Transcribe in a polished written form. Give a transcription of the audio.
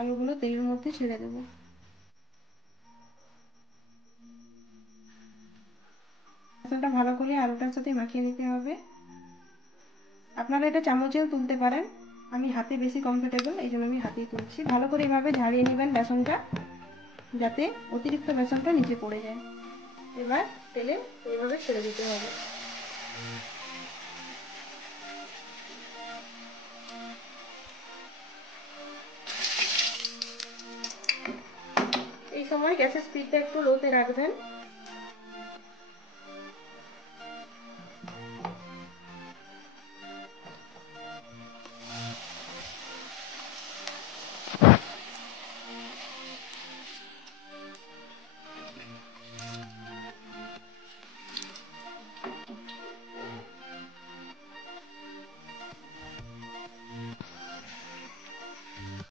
আলুগুলো তেলের মধ্যে ছেড়ে দেব। বেসনটা ভালো করে আলুটার সাথে মাখিয়ে নিতে হবে। আপনারা এটা চামচেও তুলতে পারেন, আমি হাতে বেশি কমফোর্টেবল, এই জন্য আমি হাতেই তুলছি। ভালো করে এইভাবে ঝাড়িয়ে নেবেন বেসনটা, যাতে অতিরিক্ত বেসনটা নিচে পড়ে যায়। এবার তেলে এইভাবে ছেড়ে দিতে হবে। এই সময় গ্যাসের স্পিডটা একটু লোতে রাখবেন।